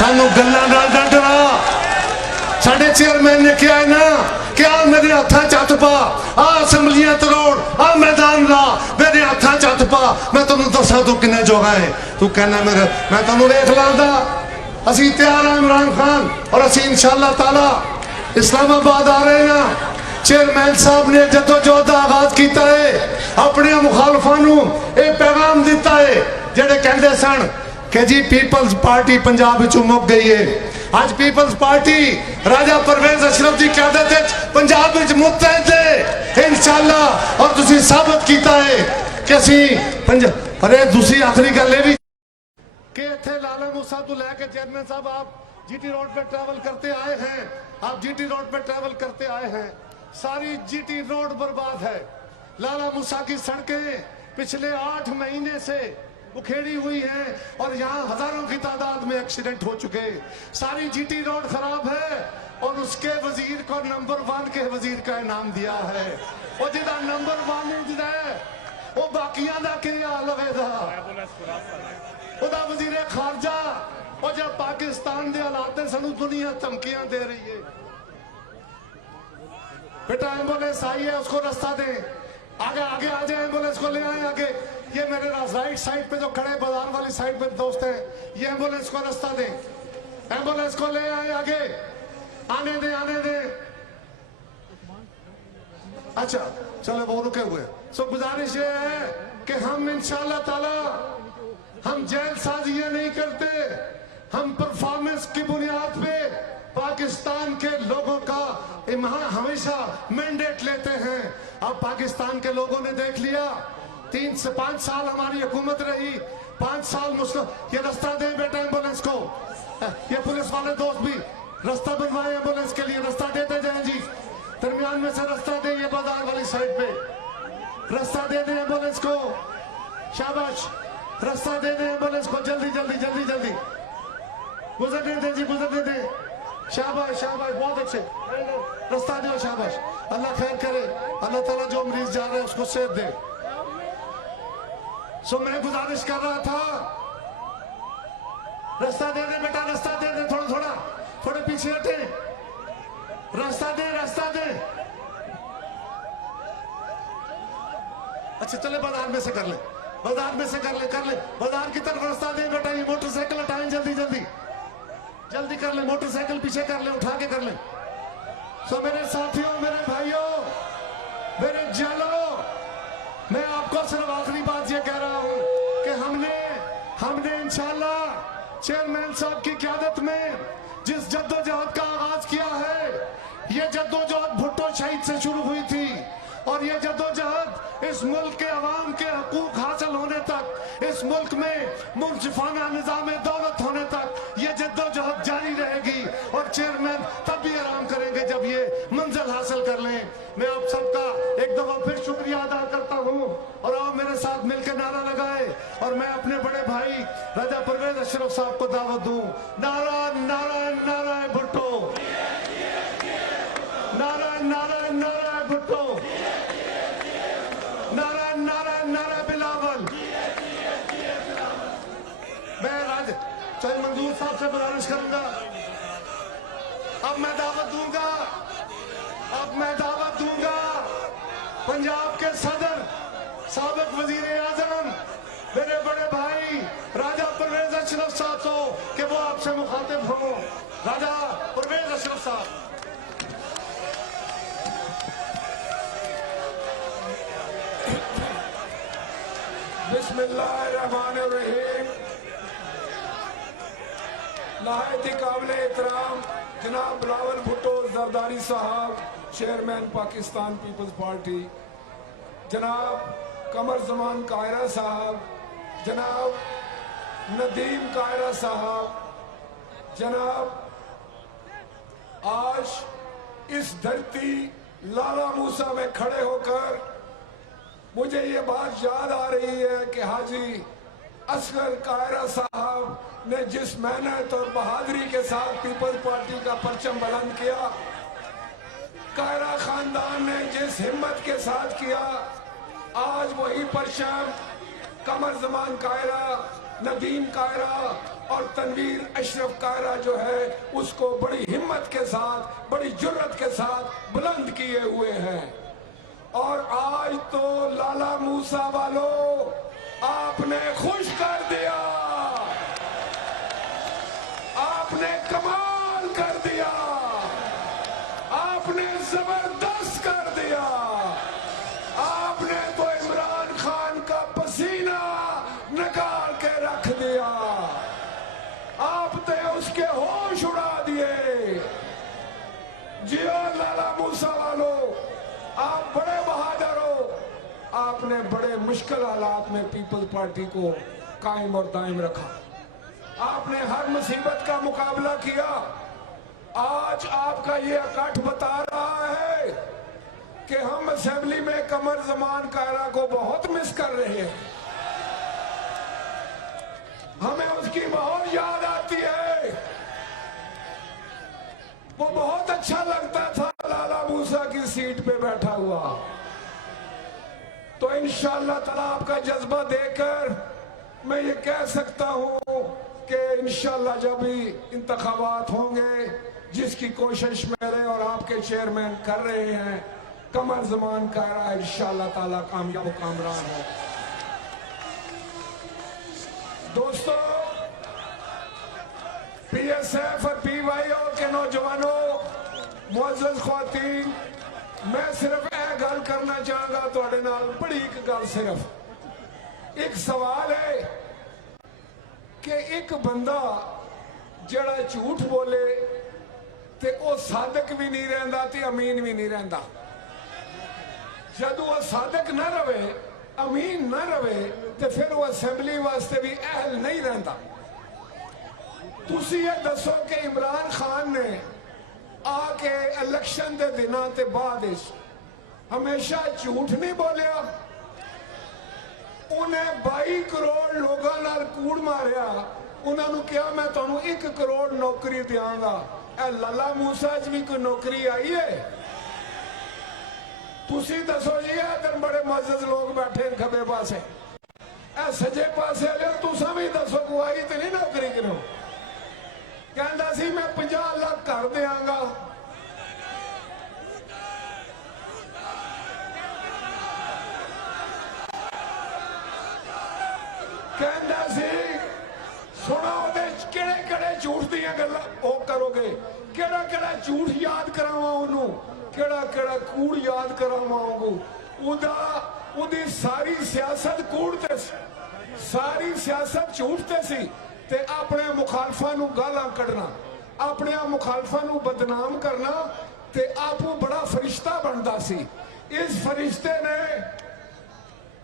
सानू गल्लां नाल ना डरा। साडे चेयरमैन ने कहा है ना कि आ मेरे हत्थां च हत्थ पा, आ असैम्बलियां तरोड़, आ मैदान ला, मेरे हत्थां च हत्थ पा, मैं तेनू दसां तू किन्ने जोगा है। तू कहना मेरे मैं तेनू वेख लांदा। असीं तैयार हां इमरान खान, और असीं इंशाअल्लाह ताला इस्लामाबाद आ रहे हैं। चेयरमैन साहब ने जदोजहद का आगाज किया है, अपने मुखालफां नू ये पैगाम दिता है जेडे कहंदे सन कि जी पीपल्स पार्टी पंजाब विचों मुक गई है। आज पीपल्स पार्टी राजा परवेज अशरफ की क़यादत पंजाब विच मुतहद है इंशाअल्लाह। और तुसीं साबित किया है कि असीं पंजाब। अरे दूसरी आखिरी गल ये भी कि इत्थे लाला मूसा तो लैके चेयरमैन साहब आप जीटी रोड पे ट्रैवल करते आए हैं, आप जीटी रोड पे ट्रैवल करते आए हैं। सारी जीटी रोड बर्बाद है। लाला मूसा की सड़कें पिछले 8 महीने से उखेड़ी हुई हैं और यहाँ हजारों की तादाद में एक्सीडेंट हो चुके। सारी जीटी रोड खराब है और उसके वजीर को नंबर 1 के वजीर का इनाम दिया है। और जिदा नंबर 1 है वो बाकियां दा क्या हाल होगा। वजीर खारजा और जब पाकिस्तान के हालात सानू दुनिया धमकियां दे रही है, बेटा एम्बुलेंस आई है उसको रास्ता दे, आगे आगे आ जाए, एम्बुलेंस को ले आए आगे। ये मेरे राइट साइड पे जो खड़े बाजार वाली साइड पे दोस्त हैं, ये एम्बुलेंस को रास्ता दे, एम्बुलेंस को ले आए आगे, आने दे आने दे। अच्छा चलो वो रुके हुए। सो गुजारिश ये है कि हम इंशाअल्लाह ताला हम जेल साजी नहीं करते, हम परफॉर्मेंस की बुनियाद पे पाकिस्तान के लोगों का हमेशा मैंडेट लेते हैं। अब पाकिस्तान के लोगों ने देख लिया, 3 से 5 साल हमारी हुकूमत रही, 5 साल मुस्लिम। ये रास्ता दे बेटा एम्बुलेंस को, ये पुलिस वाले दोस्त भी रास्ता बनवाए एम्बुलेंस के लिए, रास्ता देते जाए जी। दरमियान में से रास्ता दे, ये बाजार वाली साइड पे रास्ता दे दे एम्बुलेंस को। शाबाश, रास्ता दे दे एम्बुलेंस को, जल्दी जल्दी जल्दी जल्दी गुजरने दे जी, गुजरने दे। शाबाश शाबाश, बहुत अच्छे, रास्ता दो, शाबाश। अल्लाह खैर करे, अल्लाह ताला जो मरीज जा रहे हैं उसको सेहत दे। सो मैं गुजारिश कर रहा था, रास्ता दे दे बेटा, रास्ता दे दे, थोड़ा थोड़ा थोड़े पीछे हटे, रास्ता दे रास्ता दे। अच्छा चले बाजार में से कर ले, बाजार में से कर ले, कर ले बाजार की तरफ रास्ता दे बेटा। ये मोटरसाइकिल हटाएं जल्दी जल्दी जल्दी कर ले, मोटरसाइकिल पीछे कर ले, उठा के कर ले। सो मेरे साथियों, मेरे भाइयों, मेरे जानो, मैं आपको सिर्फ आखिरी बात ये कह रहा हूं कि हमने इंशाअल्लाह चेयरमैन साहब की क़यादत में जिस जद्दोजहद का आगाज किया है, ये जद्दोजहद भुट्टो शहीद से शुरू हुई थी और ये जद्दोजहद इस मुल्क के अवाम के हकूक हासिल होने तक, इस मुल्क में मुंसिफाना निज़ाम दौलत होने तक ये जद्दोजहद जारी रहेगी। और चेयरमैन तब भी आराम करेंगे जब ये मंजिल हासिल कर लें। मैं आप सबका एक दफा फिर शुक्रिया अदा करता हूँ और आप मेरे साथ मिलकर नारा लगाए और मैं अपने बड़े भाई राजा परवेज अशरफ साहब को दावत दूं। नारा नारा नारा भुट्टो, नारा नारा नारा भुट्टो, नारा नारा नारा बिलावल। मैं चल मंजूर साहब से गुजारिश करूंगा, अब मैं दावत दूंगा पंजाब के सदर साबिक वजीर आजम मेरे बड़े भाई राजा परवेज अशरफ साहब को कि वो आपसे मुखातिब हो। राजा परवेज अशरफ साहब। बिस्मिल्लाहिर्रहमानिर्रहीम। नहायत ही काबिल एहतराम जनाब बिलावल भुट्टो जरदारी साहब, चेयरमैन पाकिस्तान पीपल्स पार्टी, जनाब कमर जमान कायरा साहब, जनाब नदीम कायरा साहब, जनाब आज इस धरती लाला मूसा में खड़े होकर मुझे ये बात याद आ रही है कि हाजी असगर कायरा साहब ने जिस मेहनत और बहादुरी के साथ पीपल्स पार्टी का परचम बुलंद किया, कायरा खानदान ने जिस हिम्मत के साथ किया, आज वही परचम कमर जमान कायरा, नदीम कायरा اور تنویر اشرف کائرہ جو ہے اس کو بڑی ہمت کے ساتھ بڑی جرت کے ساتھ بلند کیے ہوئے ہیں. اور آج تو لالا موسیٰ والو آپ نے خوش کر دیا, آپ نے کمال کر دیا, آپ نے زبردست کر دیا. آپ نے تو عمران خان کا پسینہ نکال کے رکھ دیا, آپ نے اس کے ہوش اڑا دیے. جیو لالا موسیٰ والو, آپ بڑے بہادر ہو. آپ نے بڑے مشکل حالات میں پیپلز پارٹی کو قائم اور دائم رکھا. آپ نے ہر مصیبت کا مقابلہ کیا. آج آپ کا یہ اکٹھ بتا رہا ہے کہ ہم اسمبلی میں قمر زمان کائرہ کو بہت مس کر رہے ہیں. ہمیں اس کی بہت یاد آتی ہے. وہ بہت اچھا لگتا تھا لالا موسیٰ کی سیٹ پہ بیٹھا ہوا. تو انشاءاللہ تعالیٰ آپ کا جذبہ دیکھ کر میں یہ کہہ سکتا ہوں کہ انشاءاللہ جب بھی انتخابات ہوں گے, جس کی کوشش میرے اور آپ کے چیئرمین کر رہے ہیں, قمر زمان کائرہ انشاءاللہ تعالیٰ کامیاب و کامران ہو. دوستو, پی ایس ایف اور پی وائی او کے نوجوانوں, معزز خواتین, میں صرف ایک گل کرنا چاہوں گا تواڈے نال, بڑی ایک گل. صرف ایک سوال ہے کہ ایک بندہ جڑا جھوٹ بولے تے او صادق بھی نہیں رہندا تے امین بھی نہیں رہندا. جدو وہ صادق نہ رہے, امین نہ رہے, تے پھر وہ اسمبلی واسطے بھی اہل نہیں رہندا. تسی یہ دسو کہ عمران خان نے آ کے الیکشن دے دنوں تے بعد ہمیشہ جھوٹ نہیں بولیا. انہیں 22 کروڑ لوگاں نال کوڑ ماریا, انہوں نے کہا میں تانوں 1 کروڑ نوکری دیاں گا. اے لالا موسیٰ بھی کوئی نوکری آئی ہے؟ تسی دسو جی. ادھر بڑے معزز لوگ بیٹھے ہیں کھبے پاسے, اے سجے پاسے لے تساں بھی دسو کو آئی تے نہیں نوکری کرو. کہندا سی میں 50 لاکھ کر دیاں گا. کہندا سی سنو دے کیڑے کیڑے جھوٹ دیاں گلاں او کرو گے, کیڑا کیڑا جھوٹ یاد کراواں اونوں, کیڑا کیڑا کوڑ یاد کراواں اونوں. اودی ساری سیاست کوڑ تے سی, ساری سیاست جھوٹ تے سی. تے اپنے مخالفاں نو گالاں کڈنا, اپنے مخالفاں نو بدنام کرنا, تے آپو بڑا فرشتہ بندا سی. اس فرشتے نے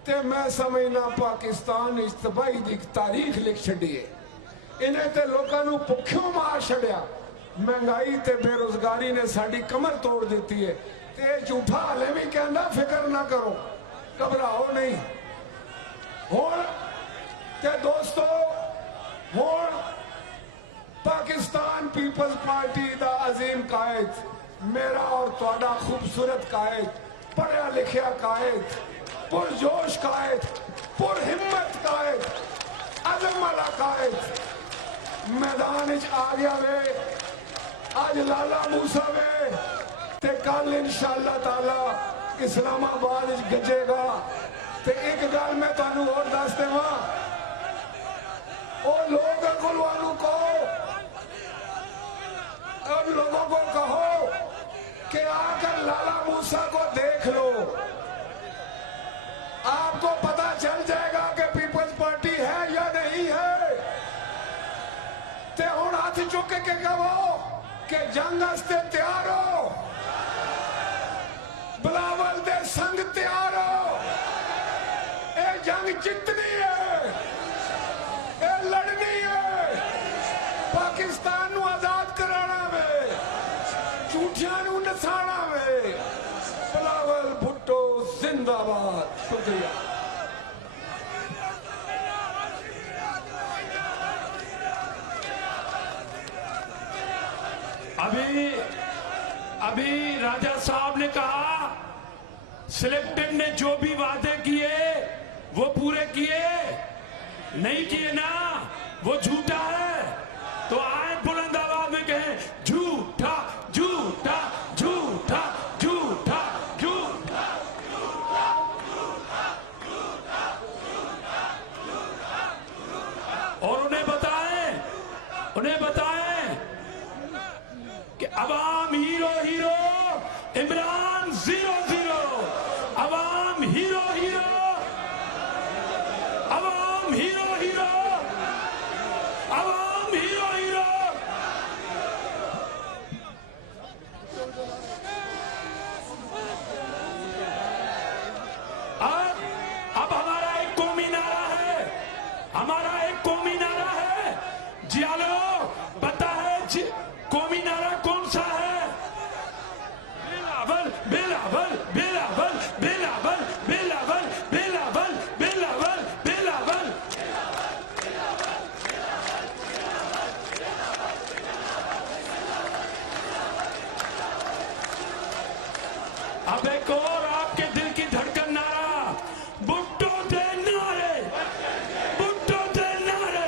تے میں سمجھنا پاکستان تباہی دی تاریخ لکھ چھڈی ہے. انہیں تے لوکاں نو بھکھیوں مار چھڈیا. مہنگائی تے بے روزگاری نے ساڈی کمر توڑ دیتی ہے. تے جھوٹا ہلے بھی کہندا فکر نہ کرو, گھبراؤ نہیں. ہن تے دوستو, ہن پاکستان پیپلز پارٹی دا عظیم قائد, میرا اور تہاڈا خوبصورت قائد, پڑھیا لکھیا قائد, پرجوش قائد, پر ہمت قائد, عزم والا قائد میدان وچ آ گیا وے. آج لالا موسیٰ وے تے کل انشاءاللہ تعالی اسلام آباد وچ گجے گا. تے ایک گل میں تانوں اور دس دیواں, او لوگ اگلوانوں کو, ان لوگوں کو کہو کہ آ کر لالا موسیٰ کو دیکھ لو. آپ کو پتا چل جائے گا کہ پیپلز پارٹی ہے یا نہیں ہے. تے ہن ہاتھ چک کے کہو کہ جنگ استے تیار ہو, بلاول دے سنگ تیار ہو. اے جنگ جتنی ہے, اے لڑنی ہے, پاکستان نو آزاد کرانا وے, جھوٹیاں نو نسانا وے. بلاول بھٹو زندہ باد. شکریہ. ابھی راجہ صاحب نے کہا سلیکٹڈ نے جو بھی وعدے کیے وہ پورے کیے نہیں کیے نا. वो झूठा है, तो आए बुलंद आवाज में कहें झूठा झूठा झूठा झूठा झूठा। और उन्हें बताएं कि अवाम हीरो हीरो, इमरान 0-0। अवाम हीरो हीरो, अवाम हीरो हीरो, अवाम हीरो हीरो। अब हमारा एक कौमी नारा है, हमारा एक कौमी नारा है। जियालो पता है कौमी नारा कौन सा है? बिलावल बिलावल बिलावल बिलावल बिलावल बिलावल बिलावल बिलावल। अब एक और आपके दिल की धड़कन नारा, भुट्टो दे नारे, भुट्टो दे नारे।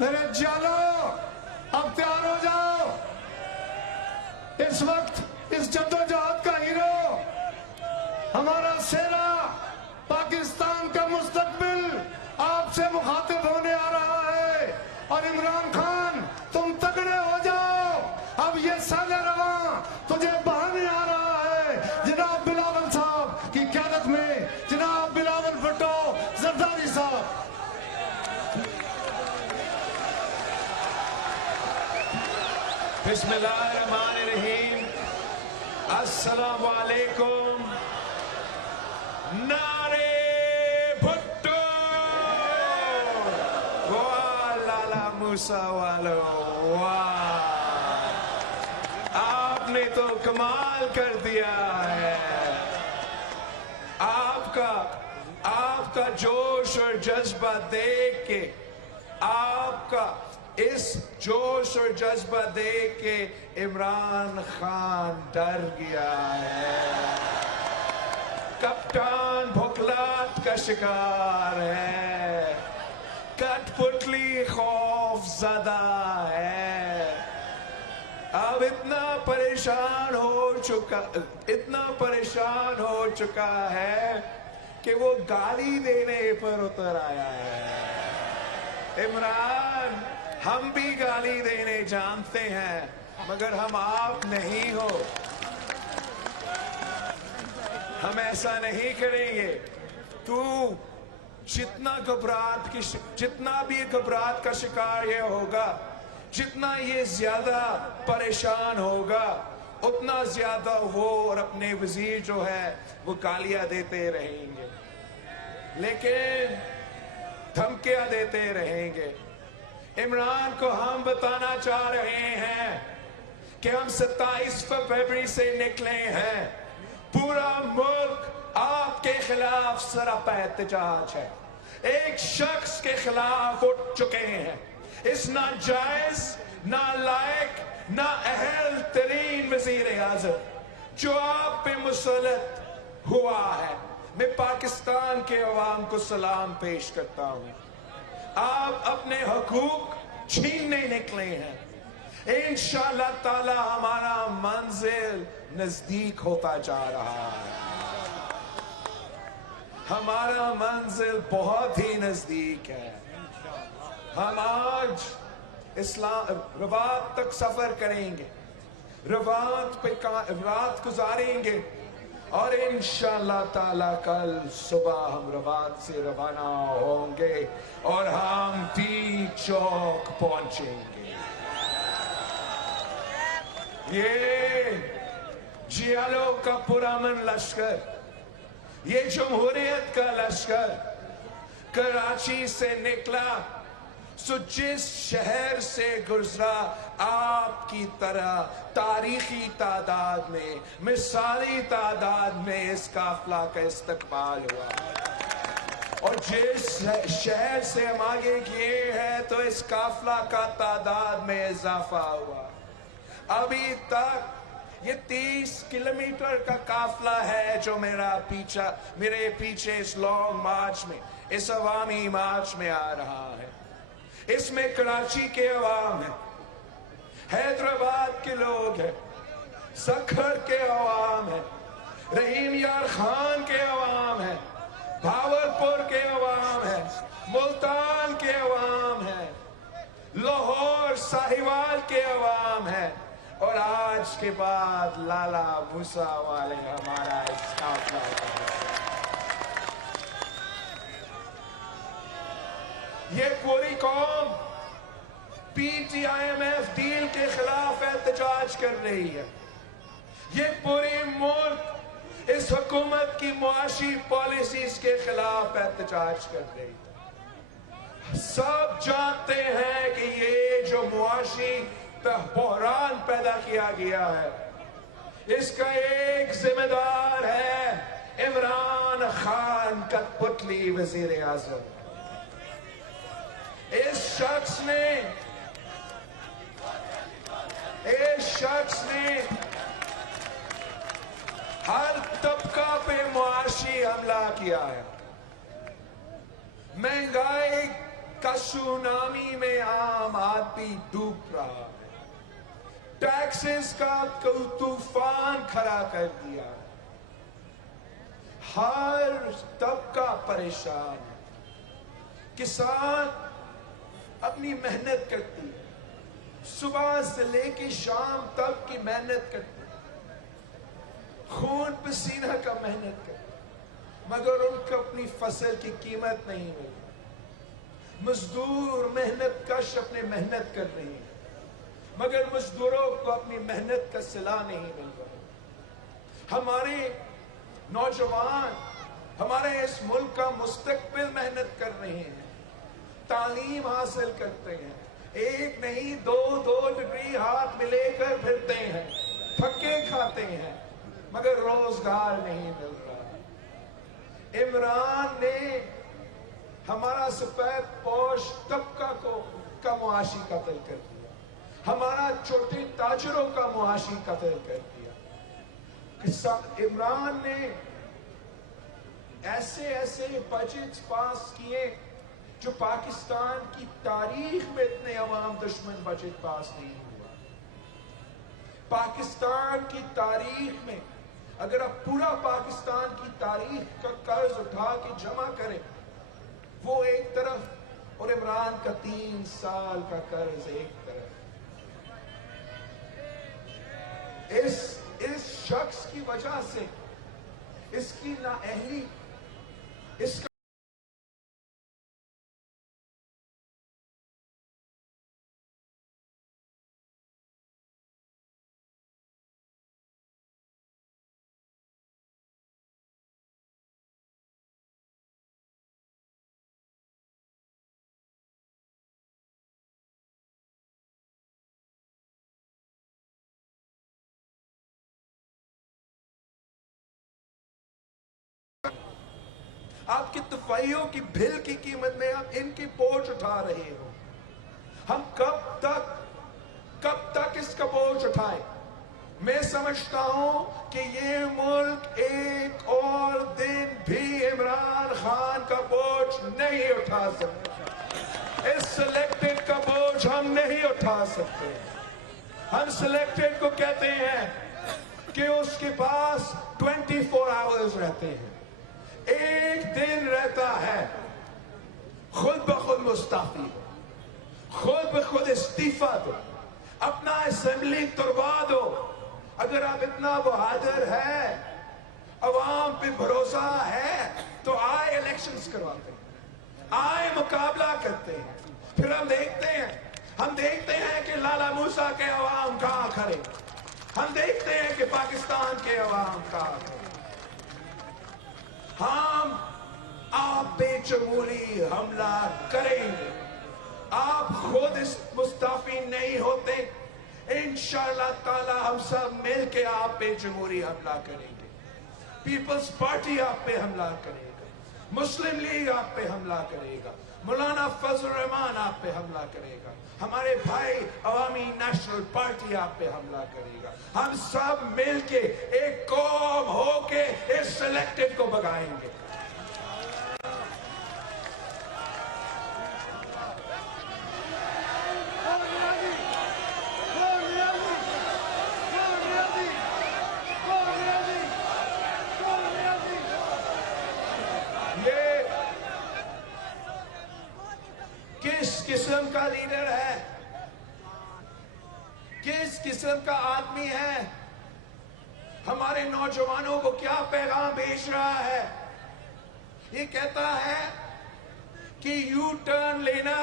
मेरे जालो, अब तैयार हो जाओ। इस वक्त इस जद्दोजहद का हीरो, हमारा सेना, पाकिस्तान का मुस्तकबिल आपसे मुखातिब होने आ रहा है। और इमरान खान, तुम तगड़े हो जाओ। अब ये साले रवा तुझे बहाने आ रहा है। जनाब बिलावल साहब की क़यादत में, जनाब बिलावल भुट्टो जरदारी साहब। बिस्मिल्लाहिर्रहमानिर्रहीम। अस्सलाम वालेकुम। नारे भुट्टो, वाह लाला मूसा वालो, वाह, आपने तो कमाल कर दिया है। आपका जोश और जज्बा देख के, आपका इस जोश और जज्बा देख के इमरान खान डर गया है। कप्तान भुखलात का शिकार है, कठपुतली खौफ ज़दा है। अब इतना परेशान हो चुका है कि वो गाली देने पर उतर आया है। इमरान, हम भी गाली देने जानते हैं, मगर हम आप नहीं हो। हम ऐसा नहीं करेंगे। तू जितना भी घबराहट का शिकार ये होगा, जितना ये ज्यादा परेशान होगा, उतना ज्यादा वो और अपने वजीर जो है वो गालियां देते रहेंगे, लेकिन धमकियां देते रहेंगे। इमरान को हम बताना चाह रहे हैं کہ ہم 27 فروری سے نکلے ہیں. پورا ملک آپ کے خلاف سراپا احتجاج ہے. ایک شخص کے خلاف اٹھ چکے ہیں. اس ناجائز، نالائق، نااہل ترین وزیر اعظم جو آپ پہ مسلط ہوا ہے. میں پاکستان کے عوام کو سلام پیش کرتا ہوں. آپ اپنے حقوق چھیننے نکلے ہیں. انشاءاللہ تعالی ہمارا منزل نزدیک ہوتا جا رہا ہے. ہمارا منزل بہت ہی نزدیک ہے. ہم آج رباط تک سفر کریں گے، رباط پہ رات گزاریں گے، اور انشاءاللہ تعالی کل صبح ہم رباط سے روانہ ہوں گے اور ہم ٹی چوک پہنچیں گے. یہ جیالو کا پرامن لشکر، یہ جمہوریت کا لشکر کراچی سے نکلا، سو جس شہر سے گزرا آپ کی طرح تاریخی تعداد میں، مثالی تعداد میں اس قافلہ کا استقبال ہوا. اور جس شہر سے ہم آگے گئے ہیں تو اس قافلہ کا تعداد میں اضافہ ہوا. ابھی تک یہ 30 کلومیٹر کا قافلہ ہے جو میرے پیچھے اس لانگ مارچ میں، اس عوامی مارچ میں آ رہا ہے. اس میں کراچی کے عوام ہیں، حیدرآباد کے لوگ ہیں، سکھر کے عوام ہیں، رحیم یار خان کے عوام ہیں، بھاولپور کے عوام ہیں، ملتان کے عوام ہیں، لاہور ساہیوال کے عوام ہیں، اور آج کے بعد لالا موسیٰ والے ہمارا اس قافلہ ہے. یہ پوری قوم P T I M F deal کے خلاف احتجاج کر رہی ہے. یہ پوری ملک اس حکومت کی معاشی پالیسیز کے خلاف احتجاج کر رہی ہے. سب جانتے ہیں کہ یہ جو معاشی بحران پیدا کیا گیا ہے، اس کا ایک ذمہ دار ہے عمران خان کٹ پتلی وزیر اعظم. اس شخص نے ہر طبقہ پہ معاشی حملہ کیا ہے. مہنگائی کا سونامی میں عام آدمی ڈوب رہا ہے. ٹیکسز کا طوفان کھڑا کر دیا. ہر طبقہ پریشان ہے. کسان اپنی محنت کرتی ہے، صبح سے لے کے شام تک کی محنت کرتی ہے، خون پسینہ کا محنت کرتی ہے، مگر ان کو اپنی فصل کی قیمت نہیں ملتی. مزدور محنت کش اپنی محنت کر رہی ہیں، مگر مزدوروں کو اپنی محنت کا صلہ نہیں مل رہا. ہمارے نوجوان ہمارے اس ملک کا مستقبل محنت کر رہے ہیں، تعلیم حاصل کرتے ہیں، ایک نہیں دو ڈگری ہاتھ میں لے کر پھرتے ہیں، پھکے کھاتے ہیں، مگر روزگار نہیں مل رہا. عمران نے ہمارا سفید پوش طبقہ کا معاشی قتل کر دیا، ہمارا چھوٹے تاجروں کا معاشی قتل کر دیا. عمران نے ایسے بجٹس پاس کیے جو پاکستان کی تاریخ میں اتنے عوام دشمن بجٹ پاس نہیں ہوا. پاکستان کی تاریخ میں اگر آپ پورا پاکستان کی تاریخ کا قرض اٹھا کے جمع کریں، وہ ایک طرف، اور عمران کا 3 سال کا قرض ایک طرف. اس شخص کی وجہ سے، اس کی نااہلی، اس کا आपकी तफाइयों की भिल की कीमत में आप इनकी बोझ उठा रहे हो। हम कब तक इसका बोझ उठाए? मैं समझता हूं कि ये मुल्क एक और दिन भी इमरान खान का बोझ नहीं उठा सकता। इस सिलेक्टेड का बोझ हम नहीं उठा सकते। हम सिलेक्टेड को कहते हैं कि उसके पास 24 आवर्स रहते हैं, एक दिन रहता है खुद बखुद मुस्ताफी, खुद बखुद इस्तीफा दो, अपना असेंबली तुड़वा दो। अगर आप इतना बहादुर है, अवाम पे भरोसा है, तो आए इलेक्शंस करवाते हैं, आए मुकाबला करते हैं, फिर हम देखते हैं कि लाला मूसा के अवाम कहां खड़े, हम देखते हैं कि पाकिस्तान के अवाम कहां खड़े। हम आप पे जमहूरी हमला करेंगे। आप खुद इस मुस्ताफी नहीं होते, इंशाअल्लाह ताला हम सब मिल के आप पे जमहूरी हमला करेंगे। पीपल्स पार्टी आप पे हमला करेगा, मुस्लिम लीग आप पे हमला करेगा, मौलाना फजल रहमान आप पे हमला करेगा, हमारे भाई अवामी नेशनल पार्टी आप पे हमला करेगा। हम सब मिल के एक कौम होके इस सिलेक्टेड को भगाएंगे। किस किस्म का लीडर है, किस किस्म का आदमी है, हमारे नौजवानों को क्या पैगाम भेज रहा है? ये कहता है कि यू टर्न लेना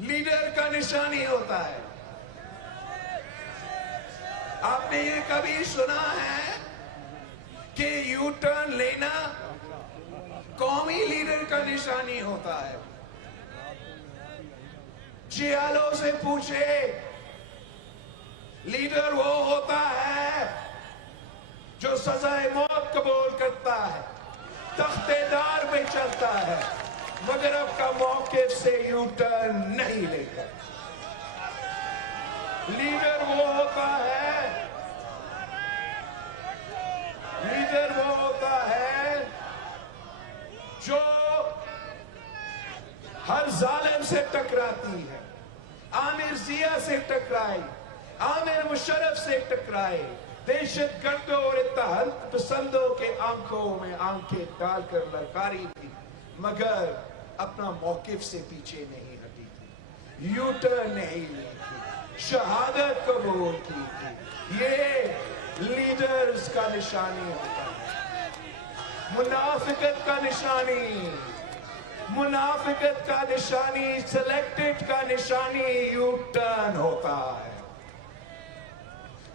लीडर का निशानी होता है। आपने ये कभी सुना है कि यू टर्न लेना कौमी लीडर का निशानी होता है? जियालो से पूछे, लीडर वो होता है जो सजाए मौत कबूल करता है, तख्तेदार पे चलता है, मगर आपका मौके से यू टर्न नहीं लेगा। लीडर वो होता है, लीडर वो होता है जो हर जालिम से टकराती है, आमिर जिया से टकराई, आमिर मुशर्रफ से टकराए, दहशत गर्दों और इत्तेहाद पसंदों के आंखों में आंखें डालकर ललकारी थी, मगर अपना मौकिफ से पीछे नहीं हटी थी, यू टर्न नहीं ली थी, शहादत कबूल की थी। ये लीडर्स का निशानी होता है। मुनाफिकत का निशानी, मुनाफिकत का निशानी, सिलेक्टेड का निशानी यू टर्न होता है।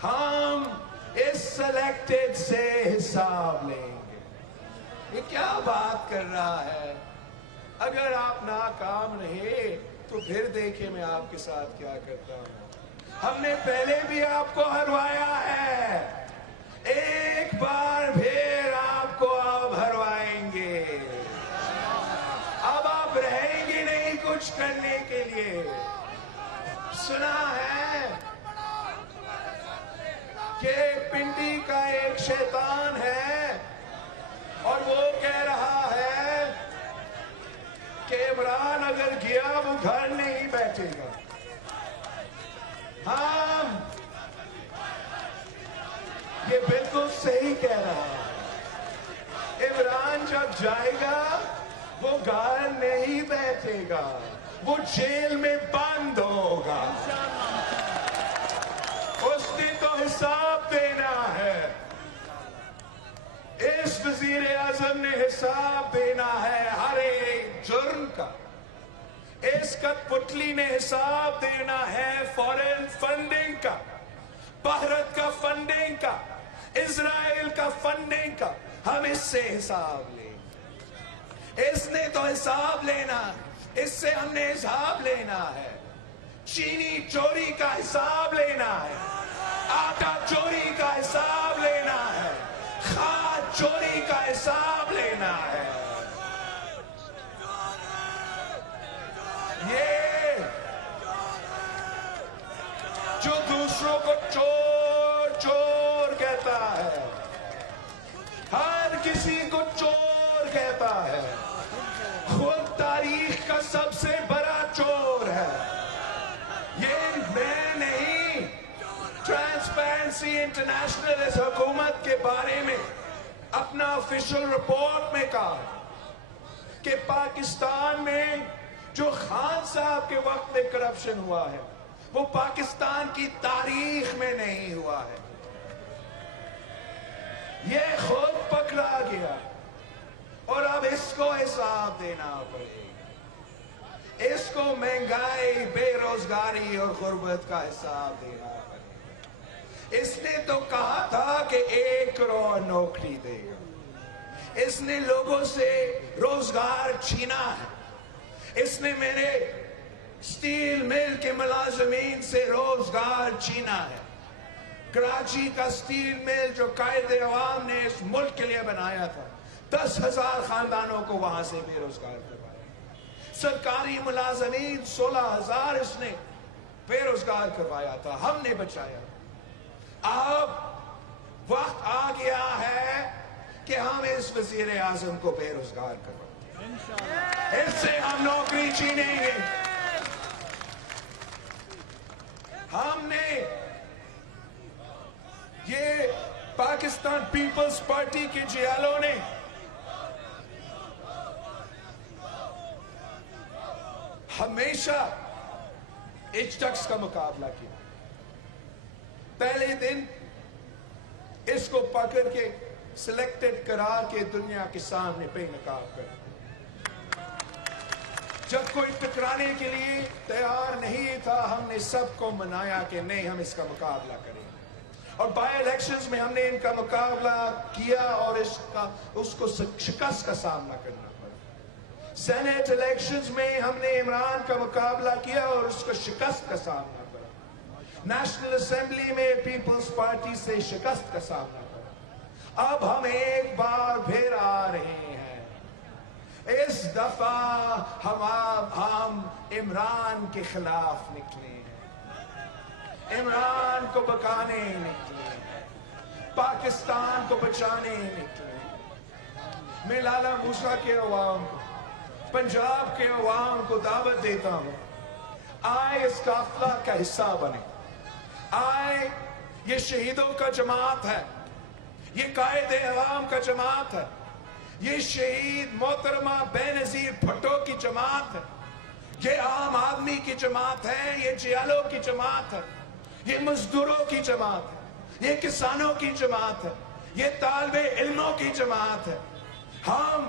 हम इस सिलेक्टेड से हिसाब लेंगे। ये क्या बात कर रहा है? अगर आप नाकाम रहे तो फिर देखिए मैं आपके साथ क्या करता हूं। हमने पहले भी आपको हरवाया है, एक बार फिर आपको अब हरवाएंगे। अब आप रहेंगे नहीं कुछ करने के लिए। सुना है कि पिंडी का एक शैतान है और वो कह रहा है कि इमरान अगर गया वो घर नहीं बैठेगा। हम ये बिल्कुल सही कह रहा है। इमरान जब जाएगा वो घर नहीं बैठेगा, वो जेल में बंद होगा। उसने तो हिसाब देना है। इस वजीर आजम ने हिसाब देना है हर एक जुर्म का। इस कठपुतली ने हिसाब देना है फॉरेन फंडिंग का, भारत का फंडिंग का, इजराइल का फंडिंग का। हम इससे हिसाब लेंगे। इसने तो हिसाब लेना, इससे हमने हिसाब लेना है। चीनी चोरी का हिसाब लेना है, आटा चोरी का हिसाब लेना है, खाद चोरी का हिसाब लेना है। चोर चोर कहता है, हर किसी को चोर कहता है, खुद तारीख का सबसे बड़ा चोर है। ये मैं नहीं, ट्रांसपेरेंसी इंटरनेशनल इस हुकूमत के बारे में अपना ऑफिशियल रिपोर्ट में कहा कि पाकिस्तान में जो खान साहब के वक्त में करप्शन हुआ है वो पाकिस्तान की तारीख में नहीं हुआ है। ये खुद पकड़ा गया और अब इसको हिसाब देना पड़ेगा, इसको महंगाई, बेरोजगारी और गुर्बत का हिसाब देना पड़ेगा। इसने तो कहा था कि 1 करोड़ नौकरी देगा, इसने लोगों से रोजगार छीना है, इसने मेरे स्टील मिल के मुलाजमीन से रोजगार छीना है। कराची का स्टील मिल जो कायदे अवाम ने इस मुल्क के लिए बनाया था, 10,000 खानदानों को वहां से बेरोजगार करवाया। सरकारी मुलाजमीन 16,000 इसने बेरोजगार करवाया था, हमने बचाया। अब वक्त आ गया है कि हम इस वजीर आजम को बेरोजगार करवाएं, इससे हम नौकरी छीनेंगे। हमने ये पाकिस्तान पीपल्स पार्टी के जियालों ने हमेशा एचटक्स का मुकाबला किया। पहले दिन इसको पकड़ के सिलेक्टेड करा के दुनिया के सामने बेनकाब कर, जब कोई टकराने के लिए तैयार नहीं था हमने सबको मनाया कि नहीं, हम इसका मुकाबला करेंगे। और बाय इलेक्शंस में हमने इनका मुकाबला किया और उसको शिकस्त का सामना करना पड़ा। सेनेट इलेक्शंस में हमने इमरान का मुकाबला किया और उसको शिकस्त का सामना पड़ा। नेशनल असेंबली में पीपल्स पार्टी से शिकस्त का सामना पड़ा। अब हम एक बार फिर आ रहे हैं, इस दफा हम इमरान के खिलाफ निकले हैं, इमरान को बकाने निकले हैं, पाकिस्तान को बचाने निकले हैं। मैं लाला मूसा के अवाम को, पंजाब के अवाम को दावत देता हूं, आए इस काफिला का हिस्सा बने, आए ये शहीदों का जमात है, ये कायदे अवाम का जमात है, ये शहीद मोहतरमा बेनजीर भुट्टो की जमात है, ये आम आदमी की जमात है, ये जियालों की जमात है, ये मजदूरों की जमात है, ये किसानों की जमात है, ये तालिबे इल्मों की जमात है। हम